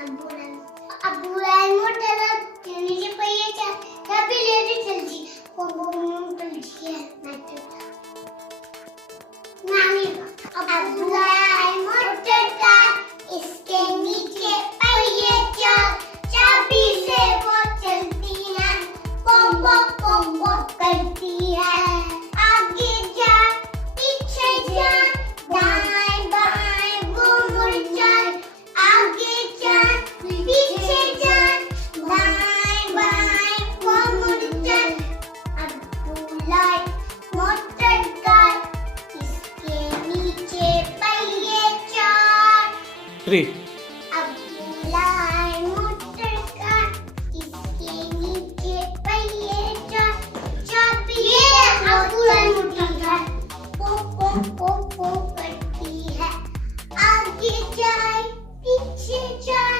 अबुरान motor नीचे पहिए चाबी लेके चलती बम चलती है नानी अबुरान मोटर का इसके नीचे पहिए चाबी से वो चलती है बम बम करती है आगे जा पीछे जा दाएं बाएं वो मुड़ जाए आगे जा पीछे जा दाएं बाएं वो मुड़ जाए अबुरान मोटर का इसके नीचे पहिए चार 3 अबुरान मोटर का इसके नीचे पहिए चार चाबी अबुरान मोटर का पो करती है आगे जाए पीछे जाए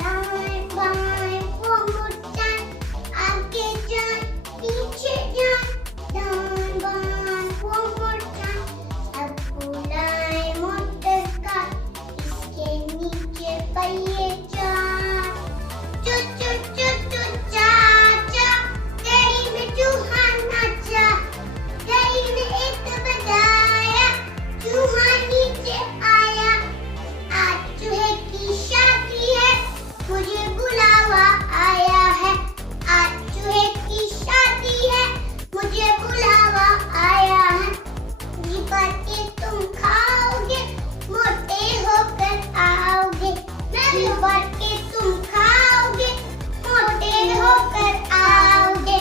दाएं बाएं वो मुड़ जाए आगे जाए पीछे जाए दाएं बाएं वो मुड़ जाए अबुरान मोटर का इसके नीचे पहिए चार चु चु चु चु चा चा गली में चूहा नाचा गली में एक बजाया चूहा नीचे आया आज चूहे की शादी है मुझे बुलावा आया है आज चूहे की शादी है मुझे बुलावा आया है ये बातें तुम खाओगे मोटे होकर आओगे ये बातें तुम खाओगे मोटे होकर आओगे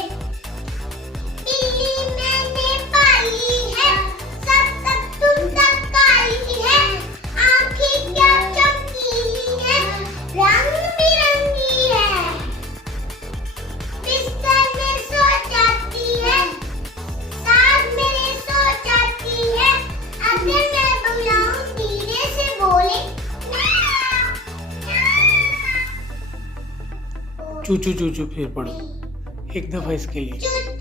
बिल्ली मैंने पाली है सब तक तुम तक काली है आंखें क्या चमकीली है रंग बिरंगी है बिस्तर में सो जाती है साथ मेरे सो जाती है अगर मैं बुलाऊं धीरे से बोले चू चू चू चू फिर पढ़ो एक दफा इसके लिए चू